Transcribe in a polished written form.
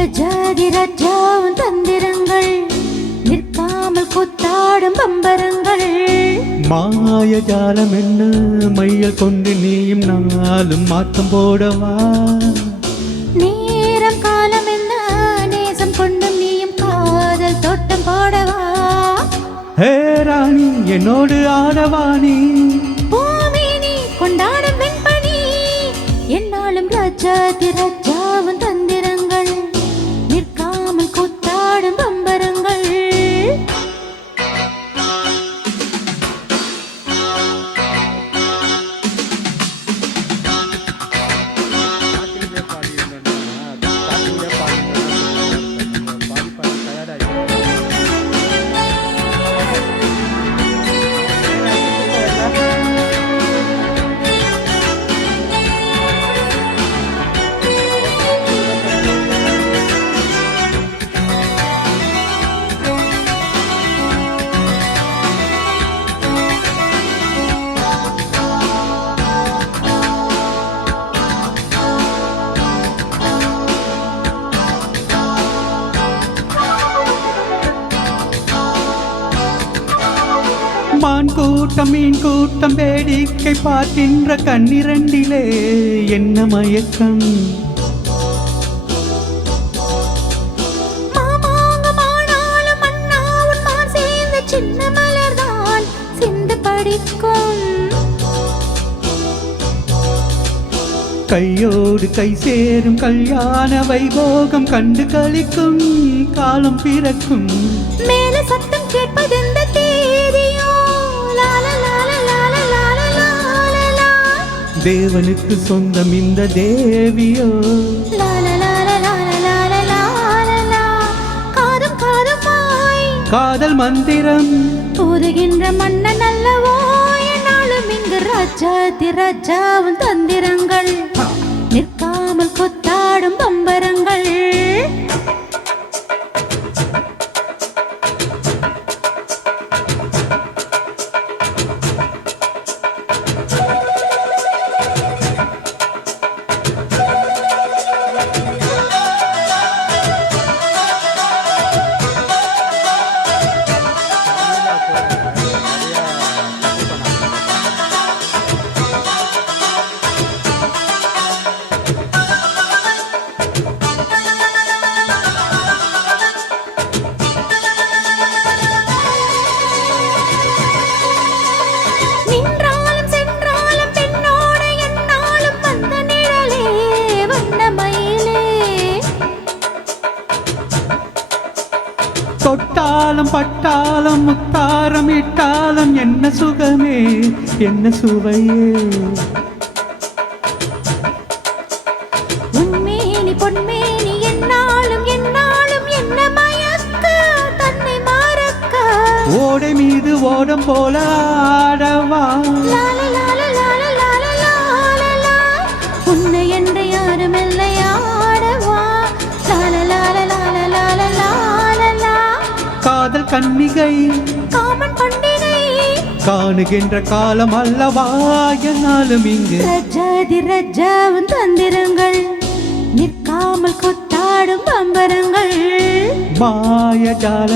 ரஜாதி ரஜாவும் தந்திரங்கள் நிற்காமல் கூத்தாடும் பம்பரங்கள். மாய ஜாலம் என்ன மையல் கொண்டு நீயும் நாளும் மாற்றம் போடவா. நேரம் காலம் என்ன நேசம் கொண்டு நீயும் காதல் தோட்டம் போடவா. ஹே ராணி என்னோடு ஆடவாணி பூமி நீ கொண்டாடும் வெண்பனி என்னாலும் ரஜாதி ரஜாவும் தந்திரங்கள் நிற்காமல் கூத்தாடும் பம்பரங்கள். மான் கூட்டம் மீன் கூட்டம் வேடிக்கை பார்க்கின்ற கண்ணிரண்டிலே என்ன மயக்கம். சின்ன மலர்தான் சிந்து படிக்கும். கையோடு கை சேரும் கல்யாண வைபோகம் கண்டு கழிக்கும் காலம் பிறக்கும். மேல சத்தம் கேட்பதெந்த தேதியோ தேவனுக்கு சொந்தம் இந்த தேவியோ. காதும் காதுமாய் காதல் மந்திரம் ஊதுகின்ற மன்னன் அல்லவோ. என்னாலும் இங்கு ரஜாதி ரஜாவும் தந்திரங்கள் நிற்காமல் கொத்தாடும் பம்பரங்கள். தொட்டாலும் பட்டாலும் முத்தாரம் இட்டாலும் என்ன சுகமே என்ன சுவையே. உன்மேனி பொன்மேனி என்னாலும் என்னாலும் என்ன மயக்க தன்னை மறக்க. ஓடை மீது ஓடம் போல ஆடவா. உன்னை என்று யாரும் இல்லையாடவா. காதல் கன்னிகை காமன் பண்டிகை காணுகின்ற காலம் அல்லவா. என்னாலும் இங்கு ரஜாதி ரஜாவும் தந்திரங்கள் நிற்காமல் கொத்தாடும் பம்பரங்கள். மாய ஜால